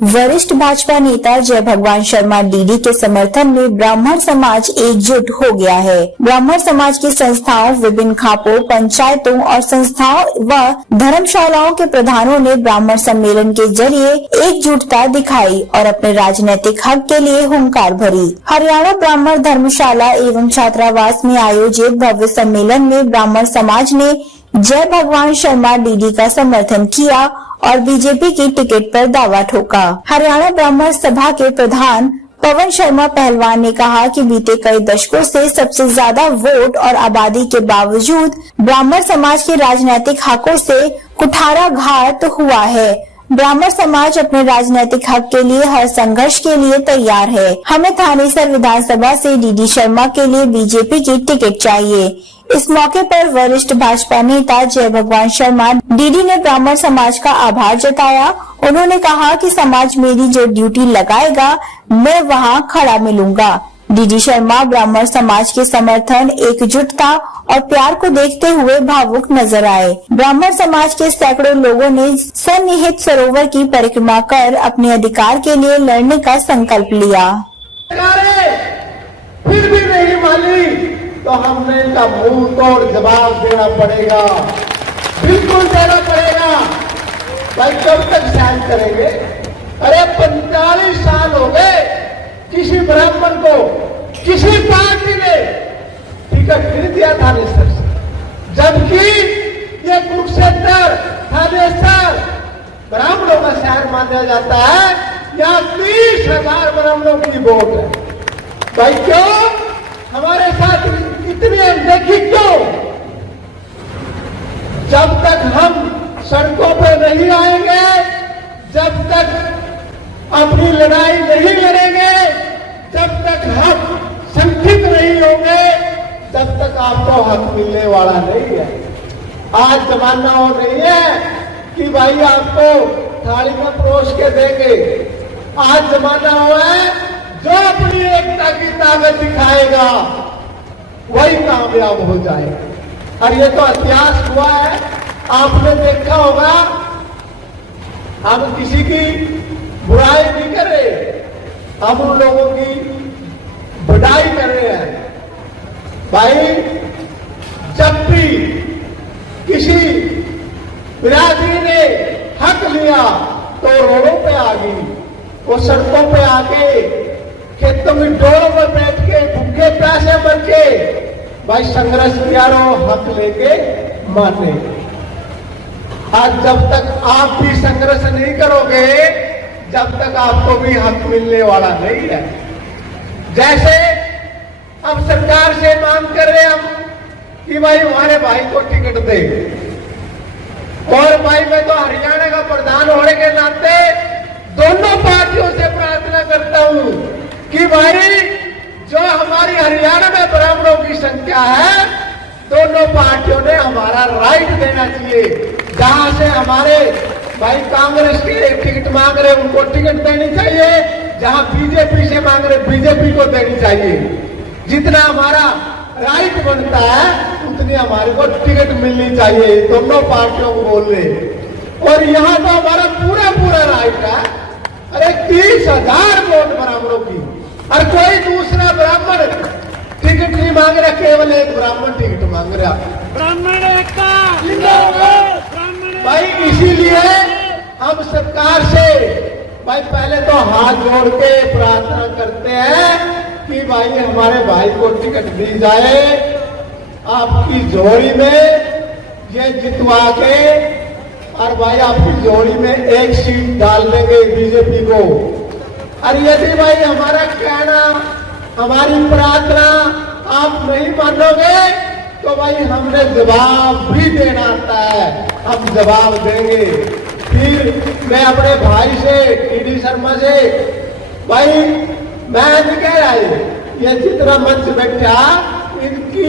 वरिष्ठ भाजपा नेता जय भगवान शर्मा डीडी के समर्थन में ब्राह्मण समाज एकजुट हो गया है। ब्राह्मण समाज की संस्थाओं, विभिन्न खापों, पंचायतों और संस्थाओं व धर्मशालाओं के प्रधानों ने ब्राह्मण सम्मेलन के जरिए एकजुटता दिखाई और अपने राजनीतिक हक के लिए हुंकार भरी। हरियाणा ब्राह्मण धर्मशाला एवं छात्रावास में आयोजित भव्य सम्मेलन में ब्राह्मण समाज ने जय भगवान शर्मा डीडी का समर्थन किया और बीजेपी की टिकट पर दावा ठोका। हरियाणा ब्राह्मण सभा के प्रधान पवन शर्मा पहलवान ने कहा कि बीते कई दशकों से सबसे ज्यादा वोट और आबादी के बावजूद ब्राह्मण समाज के राजनीतिक हकों से कुठाराघात हुआ है। ब्राह्मण समाज अपने राजनीतिक हक के लिए हर संघर्ष के लिए तैयार है। हमें थानेसर विधानसभा से डीडी शर्मा के लिए बीजेपी की टिकट चाहिए। इस मौके पर वरिष्ठ भाजपा नेता जय भगवान शर्मा डीडी ने ब्राह्मण समाज का आभार जताया। उन्होंने कहा कि समाज मेरी जो ड्यूटी लगाएगा मैं वहां खड़ा मिलूंगा। डीडी शर्मा ब्राह्मण समाज के समर्थन, एकजुटता और प्यार को देखते हुए भावुक नजर आए। ब्राह्मण समाज के सैकड़ों लोगों ने सन्निहित सरोवर की परिक्रमा कर अपने अधिकार के लिए लड़ने का संकल्प लिया। फिर भी नहीं मानी तो हमने इनका मुंह तोड़ जवाब देना पड़ेगा, बिल्कुल देना पड़ेगा। भाई कब तक सहन करेंगे? अरे 45 साल हो गए किसी ब्राह्मण को किसी पार्टी ने टिकट नहीं दिया थानेसर से, जबकि ये कुरुक्षेत्र थानेसर ब्राह्मणों का शहर माना जाता है। यहाँ 30,000 ब्राह्मणों की वोट है। भाई क्यों हमारे साथ इतनी अनदेखी क्यों? जब तक हम सड़कों पर नहीं आएंगे, जब तक अपनी लड़ाई नहीं लड़ेंगे, जब तक हम संगठित नहीं होंगे, तब तक आपको हक मिलने वाला नहीं है। आज जमाना और नहीं है कि भाई आपको थाली में परोस के देंगे। आज जमाना हुआ है जो अपनी एकता की ताकत दिखाएगा वही कामयाब हो जाएगा। और ये तो इतिहास हुआ है, आपने देखा होगा। हम किसी की बुराई नहीं कर रहे, हम उन लोगों की बढ़ाई कर रहे हैं। भाई जब भी किसी बिरादरी ने हक लिया तो रोडों पे आ गई, वो सड़कों पे आके खेतों में डोरों पर बैठ के भूखे प्यासे मर के भाई संघर्ष किया और हक लेके माने। आज जब तक आप भी संघर्ष नहीं करोगे, जब तक आपको भी हक मिलने वाला नहीं है। जैसे अब सरकार से मांग कर रहे हम कि भाई हमारे भाई को टिकट दे, और भाई मैं तो हरियाणा का प्रधान होने के नाते दोनों पार्टियों से प्रार्थना करता हूं कि भाई जो हमारी हरियाणा में ब्राह्मणों की संख्या है, दोनों पार्टियों ने हमारा राइट देना चाहिए। जहां से हमारे भाई कांग्रेस के टिकट मांग रहे उनको टिकट देनी चाहिए, जहां बीजेपी से मांग रहे बीजेपी को देनी चाहिए। जितना हमारा राइट बनता है उतनी हमारे को टिकट मिलनी चाहिए, दोनों पार्टियों को बोल रहे। और यहाँ तो हमारा पूरा पूरा राइट है। अरे 30,000 वोट ब्राह्मणों की, और कोई दूसरा ब्राह्मण टिकट नहीं मांग रहा, केवल एक ब्राह्मण टिकट मांग रहा। ब्राह्मण एकता जिंदाबाद। भाई इसीलिए हम सरकार से भाई पहले तो हाथ जोड़ के प्रार्थना करते हैं कि भाई हमारे भाई को टिकट दी जाए। आपकी जोड़ी में ये जितवा के और भाई आपकी जोड़ी में एक सीट डाल देंगे बीजेपी को। और यदि भाई हमारा कहना, हमारी प्रार्थना आप नहीं मानोगे तो भाई हमने जवाब भी देना आता है, हम जवाब देंगे। फिर मैं अपने भाई से डीडी शर्मा से भाई मैं नहीं कह रहा ये जितना मंच बैठा इनकी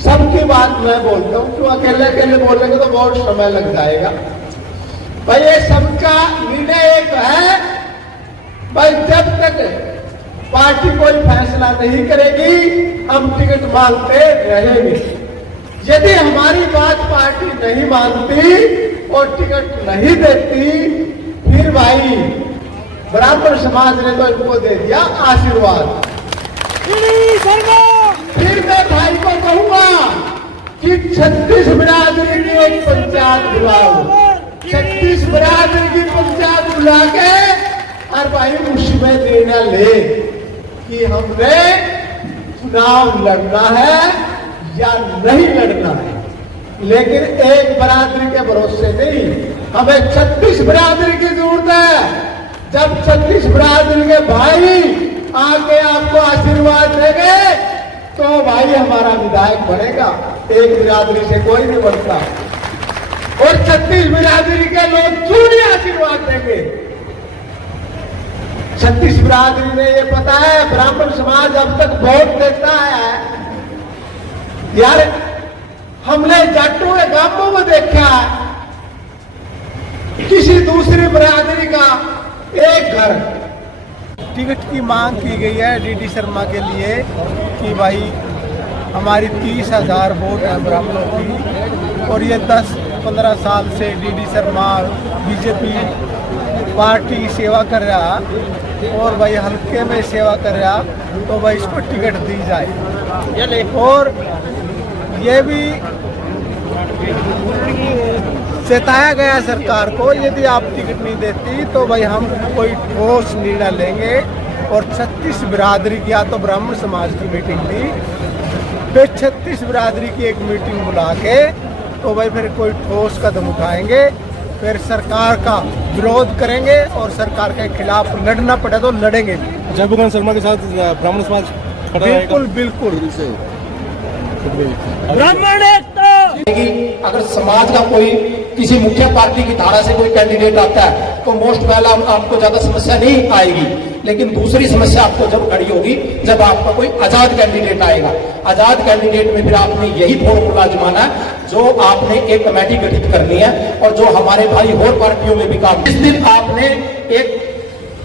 सबकी बात मैं बोलता हूँ, क्यों अकेले अकेले बोलेंगे तो बहुत समय लग जाएगा। भाई ये सबका निर्णय एक है। भाई जब तक पार्टी कोई फैसला नहीं करेगी हम टिकट मांगते रहेंगे। यदि हमारी बात पार्टी नहीं मानती और टिकट नहीं देती, फिर भाई ब्राह्मण समाज ने तो इनको दे दिया आशीर्वाद। ईडी शर्मा फिर मैं भाई को कहूंगा कि 36 बिरादरी की एक पंचायत बुलाओ, 36 बिरादरी की पंचायत बुला के और भाई उसमें निर्णय ले कि हमने चुनाव लड़ना है या नहीं लड़ना है। लेकिन एक बिरादरी के भरोसे नहीं, हमें 36 बिरादरी की जरूरत है। जब 36 बिरादरी के भाई आके आपको आशीर्वाद देंगे तो भाई हमारा विधायक बनेगा। एक बिरादरी से कोई नहीं बनता और 36 बिरादरी के लोग क्यों नहीं आशीर्वाद देंगे? 36 बिरादरी ने ये पता है, ब्राह्मण समाज अब तक वोट देता है यार। हमने जाटों के गांवों में देखा है किसी दूसरी बिरादरी का एक घर। टिकट की मांग की गई है डीडी शर्मा के लिए कि भाई हमारी 30,000 वोट है ब्राह्मणों की और ये 10-15 साल से डीडी शर्मा बीजेपी पार्टी की सेवा कर रहा और भाई हल्के में सेवा कर रहा, तो भाई इसको टिकट दी जाए। और ये भी चेताया गया सरकार को, यदि आप टिकट नहीं देती तो भाई हम कोई ठोस निर्णय लेंगे। और 36 बिरादरी की, या तो ब्राह्मण समाज की मीटिंग थी, फिर 36 बिरादरी की एक मीटिंग बुला के तो भाई फिर कोई ठोस कदम उठाएंगे, फिर सरकार का विरोध करेंगे और सरकार के खिलाफ लड़ना पड़े तो लड़ेंगे। जय भगवान शर्मा के साथ ब्राह्मण समाज खड़ा रहेगा। बिल्कुल बिल्कुल। ब्राह्मण एकता। अगर समाज का कोई किसी मुख्य पार्टी की धारा से कोई कैंडिडेट आता है तो मोस्ट पहला आपको ज्यादा समस्या नहीं आएगी, लेकिन दूसरी समस्या आपको जब खड़ी होगी जब आपका कोई आजाद कैंडिडेट आएगा। आजाद कैंडिडेट में फिर आपने यही फॉर्मूला आजमाना है, जो आपने एक कमेटी गठित करनी है और जो हमारे भाई और पार्टियों में भी काम। इस दिन आपने एक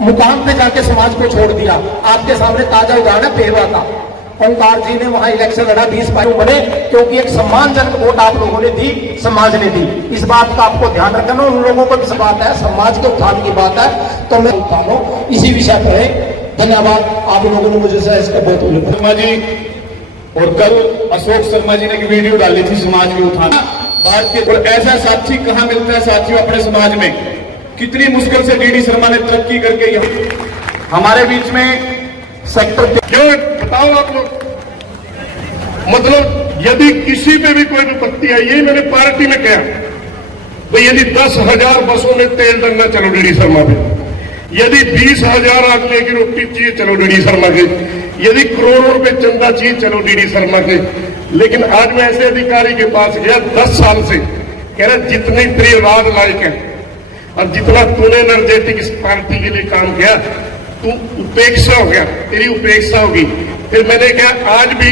मुकाम पे जाके समाज को छोड़ दिया। आपके सामने ताजा उदाहरण है पेहवा का। ओंकार जी ने वहां इलेक्शन लड़ा, 20 पार्टी बने क्योंकि एक सम्मानजनक वोट आप लोगों ने दी, समाज ने दी। इस बात का आपको ध्यान रखना। उन लोगों को भी बात है, समाज के उत्थान की बात है, तो मैं उत्थानो इसी विषय पर है। धन्यवाद आप लोगों ने मुझे इसका बहुत शर्मा जी और कल अशोक शर्मा जी ने एक वीडियो डाली थी समाज में उठाना भारतीय। और ऐसा साथी कहाँ मिलता है साथियों अपने समाज में? कितनी मुश्किल से डीडी शर्मा ने तरक्की करके यहाँ हमारे बीच में सेक्टर क्यों बताओ आप लोग। मतलब यदि किसी पे भी कोई विपत्ति आई, यही मैंने पार्टी में कहा भाई, यदि 10,000 बसों में तेल डलना चलो डीडी शर्मा पे, यदि 20,000 आदमी की रोटी चाहिए चलो डीडी शर्मा के, यदि करोड़ों रुपए चंदा चाहिए चलो डीडी शर्मा के। लेकिन आज मैं ऐसे अधिकारी के पास गया 10 साल से, कह रहे जितनी तेरी राज लायक है और जितना तूने एनर्जेटिक इस पार्टी के लिए काम किया, तू उपेक्षा हो गया, तेरी उपेक्षा होगी। फिर मैंने कहा आज भी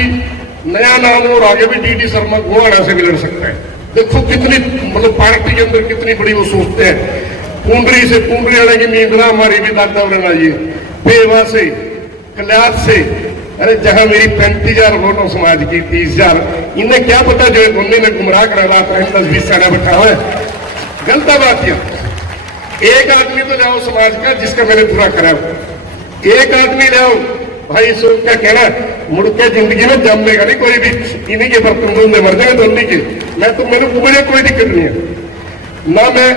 नया नाम और आगे भी डीडी शर्मा गोवाड़ा से भी लड़ सकता है। देखो कितनी मतलब पार्टी के अंदर कितनी बड़ी वो सोचते हैं। पुंडरी से पुंडरी आने की नींद ना हमारी भी दादा उड़ना ये पेवा से कल्याण से। अरे जहां मेरी 35,000 वोटों समाज की 30,000, इन्हें क्या पता जो उन्होंने ने गुमराह करा रहा था 10-20 साल बैठा हुआ है। गलत बात किया। एक आदमी तो लाओ समाज का जिसका मैंने पूरा करा, एक आदमी लाओ भाई। सो क्या कहना, मुड़ के जिंदगी में जमने नहीं कोई भी, इन्हीं के बर्तन धोने मर जाएंगे तो उन्हीं के। मैं तो मुझे कोई दिक्कत नहीं है ना। मैं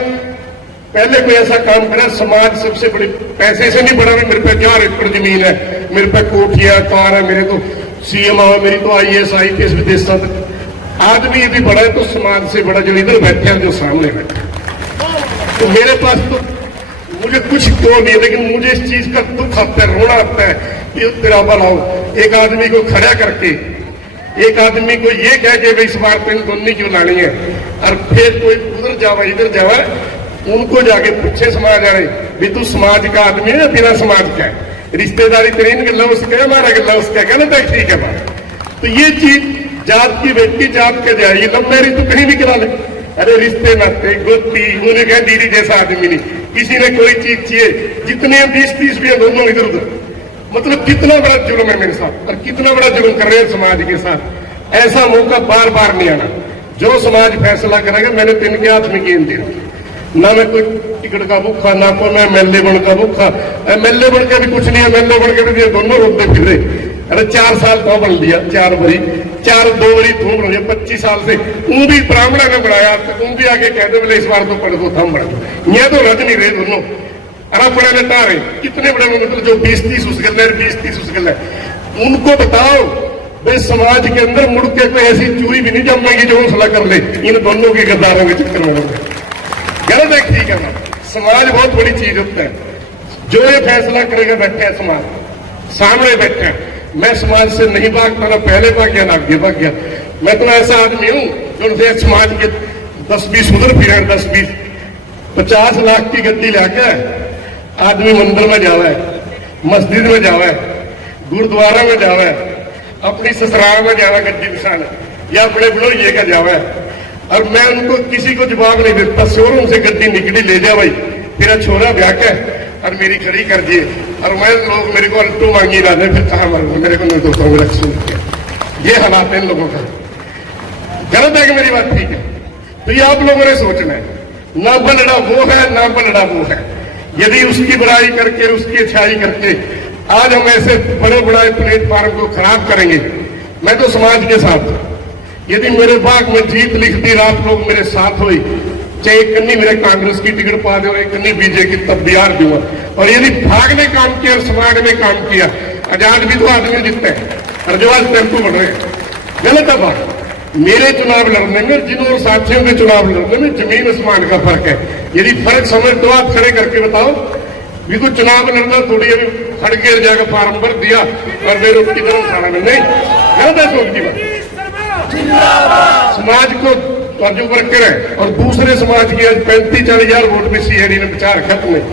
पहले कोई ऐसा काम करा, समाज सबसे बड़ी पैसे से नहीं बड़ा। मेरे पे 4 एकड़ जमीन है, मेरे पे कोठिया कार है, मेरे तो सीएम है, मेरी तो IAS IPS विदेशों तक। आदमी यदि बड़ा है तो समाज से बड़ा जो इधर बैठे हैं, जो सामने बैठे। तो मेरे पास तो मुझे कुछ तो नहीं, लेकिन मुझे इस चीज का दुख आता है, रोना आता है कि तेरा भला हो। एक आदमी को खड़ा करके, एक आदमी को ये कह के इस बार तेन दोनों क्यों लानी है, और फिर कोई उधर जावा इधर जावा, उनको जाके पूछे समाज आ रहे भी तू समाज का आदमी है या बिना समाज का है? रिश्तेदारी तेरी गला उसका, हमारा गला उसका, कहना था ठीक है बात। तो ये चीज जात की बेटी जात के जाएगी, लव मैरिज तो कहीं भी करा ले। अरे रिश्ते नाते गोती, उन्होंने कहा दीदी जैसा आदमी नहीं। किसी ने कोई चीज चाहिए, जितने 20-30 भी है दोनों इधर उधर। मतलब कितना बड़ा जुर्म है मेरे साथ और कितना बड़ा जुर्म कर रहे हैं समाज के साथ। ऐसा मौका बार बार नहीं आना। जो समाज फैसला करेगा, मैंने तो इनके हाथ में गेंद दी। ना मैं कोई टिकट का भूखा, ना कोई मैं एमएलए बन का भूखा। एमएलए बन के भी कुछ नहीं, एमएलए बन के भी ये दोनों रोकते फिर रहे। अरे 4 साल तो बन लिया, 4 बरी 2 बरी तू बन गया 25 साल से। तू भी ब्राह्मण ने बनाया, तू भी आगे कहते बोले इस बार तो पढ़ दो थम बड़ा। ये तो रज नहीं रहे दोनों, अरे बड़े लटा रहे। कितने बड़े मतलब जो 20-30 उस गल है, 20-30 उस गल है। उनको बताओ भाई समाज के अंदर मुड़ के कोई ऐसी चूरी भी नहीं जमेगी जो हौसला कर ले इन दोनों के गद्दारों के चक्कर में। गलत है, ठीक है ना। समाज बहुत बड़ी चीज होता है, जो ये फैसला करेगा बैठे है समाज सामने बैठे है। मैं समाज से नहीं भागता, ना पहले भाग गया ना आगे भाग गया। मैं तो ऐसा आदमी हूं जो समाज के 10-20 उधर फिर 10-20 50 लाख की गद्दी लाके आदमी मंदिर में जावे, मस्जिद में जावे, गुरुद्वारा में जावे, अपनी ससुराल में जावे गद्दी बिछाने, या अपने बुलोइये का जावे। और मैं उनको किसी को जवाब नहीं देता। शोरूम से गद्दी निकली ले जा भाई, तेरा छोरा ब्याह के और मेरी खड़ी कर दिए। और मैं लोग मेरे को अल्टू मांगी ना दे, फिर कहां मरूंगा, मेरे को नहीं दोस्तों मेरा ये हालात है इन लोगों का। गलत है कि मेरी बात ठीक है? तो ये आप लोगों ने सोचना है, ना बलड़ा वो है ना बलड़ा वो है। यदि उसकी बुराई करके उसकी अच्छाई करके आज हम ऐसे बड़े बड़े प्लेटफॉर्म को खराब करेंगे, मैं तो समाज के साथ। यदि मेरे बाग में जीत लिख दी, रात लोग मेरे साथ हुई, चाहे कन्नी मेरे कांग्रेस की टिकट पा दे और एक कन्नी बीजेपी तब बिहार दूंगा। और यदि भाग ने काम किया और समाज ने काम किया, आजाद भी तो आदमी जीतते हैं और जो आज टेम्पो बढ़ रहे हैं। गलत है बात। मेरे चुनाव लड़ने में जिन और साथियों के चुनाव लड़ने में जमीन आसमान का फर्क है। यदि फर्क समझ तो आप खड़े करके बताओ। भी कोई चुनाव लड़ना थोड़ी अभी खड़ के जाकर फार्म भर दिया और मेरे उसकी तरफ खाना में नहीं। गलत है सोच की बात। समाज को जो वर्कर है और दूसरे समाज की आज 35-40 हजार वोट में सीआईडी ने बचा रखा। तुम्हें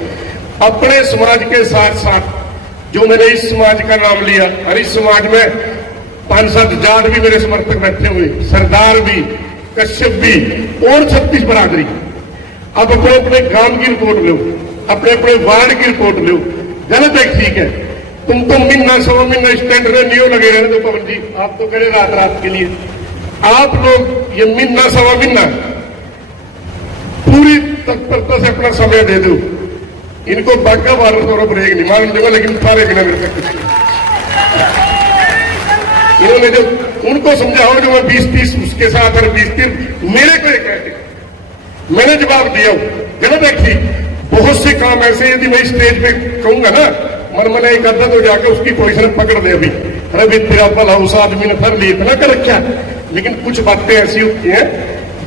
अपने समाज के साथ साथ जो मैंने इस समाज का नाम लिया, और इस समाज में 5-7 जाट भी मेरे समर्थक बैठे हुए, सरदार भी, कश्यप भी और 36 बरादरी। अब अपने अपने गांव की रिपोर्ट लो, अपने अपने वार्ड की रिपोर्ट लो। गलत है, ठीक है। तुम तो महीना 100 महीना स्टैंड में नहीं लगे रहने दो पवन जी, आप तो करे रात रात के लिए। आप लोग ये महीना 1.25 महीना पूरी तत्परता से अपना समय दे दो। इनको बागा बार थोड़ा ब्रेक नहीं मालूम दूंगा, लेकिन फारे बिना मेरे तक कुछ नहीं। इन्होंने जो उनको समझाओ जो मैं 20-30 उसके साथ और 20-30 मेरे को कहते, मैंने जवाब दिया। गलत है, ठीक। बहुत से काम ऐसे यदि मैं स्टेज पे कहूंगा ना, मन एक आदत हो जाकर उसकी पोजीशन पकड़ दे। अभी अरे भी तेरा भला उस आदमी ने फर ली इतना कर रखा। लेकिन कुछ बातें ऐसी होती हैं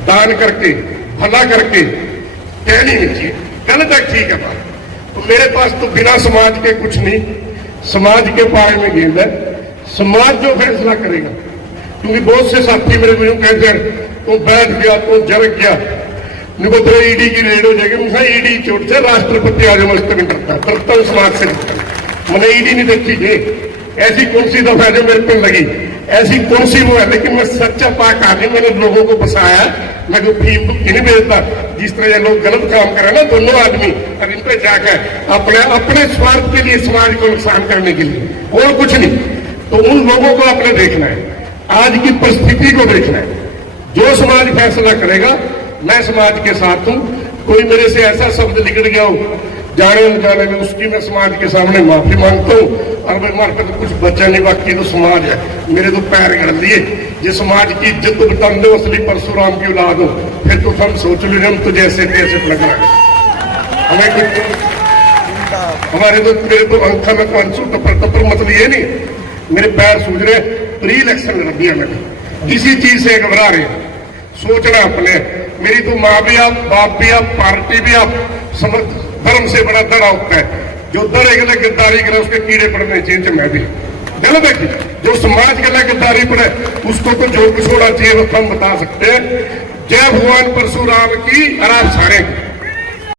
दान करके भला करके कहनी नहीं चाहिए। गलत है, ठीक है बात। तो मेरे पास तो बिना समाज के कुछ नहीं, समाज के पाए में गेंद है। समाज जो फैसला करेगा, क्योंकि बहुत से साथी मेरे को यूं कहते हैं तो बैठ गया तो जरक गया, निको तेरे ईडी की रेड हो जाएगी। मुझे ईडी चोट से राष्ट्रपति आज मस्त करता हूँ समाज से। मैंने ईडी नहीं देखी जी, ऐसी कौन सी दफा जो मेरे पे लगी, ऐसी कौन सी वो है। लेकिन मैं सच्चा पाक आदमी, मैंने लोगों को बसाया। मैं कोई फीम भुगती नहीं भेजता। जिस तरह ये लोग गलत काम करे ना दोनों आदमी, अब इन पे जाकर अपने स्वार्थ के लिए समाज को नुकसान करने के लिए और कुछ नहीं। तो उन लोगों को आपने देखना है, आज की परिस्थिति को देखना है। जो समाज फैसला करेगा, मैं समाज के साथ हूं। कोई मेरे से ऐसा शब्द निकल गया हो जाने अनजाने में, उसकी मैं समाज के सामने माफी मांगता हूं। और हमारे पे तो कुछ बचा नहीं, बाकी तो समाज है। मेरे तो पैर गड़ लिए। ये समाज की इज्जत तो बता दो, असली परशुराम की औलाद हो, फिर तो हम सोच लो हम तो जैसे तैसे लग रहा है हमें कुछ। हमारे तो मेरे तो अंखा में 500 टपर मतलब ये नहीं, मेरे पैर सूझ रहे। प्री इलेक्शन लड़ दिया मैंने, इसी चीज से घबरा रहे। सोचना अपने, मेरी तो माँ भी आप, बाप भी आप, पार्टी भी आप, धर्म से बड़ा दड़ा होता है। जो दड़े गले गद्दारी करे उसके कीड़े पड़ने चाहिए। मैं भी गलत है कि जो समाज गला गद्दारी पड़े उसको तो जो कुछ होना चाहिए वो हम बता सकते हैं। जय भगवान परशुराम की और आप सारे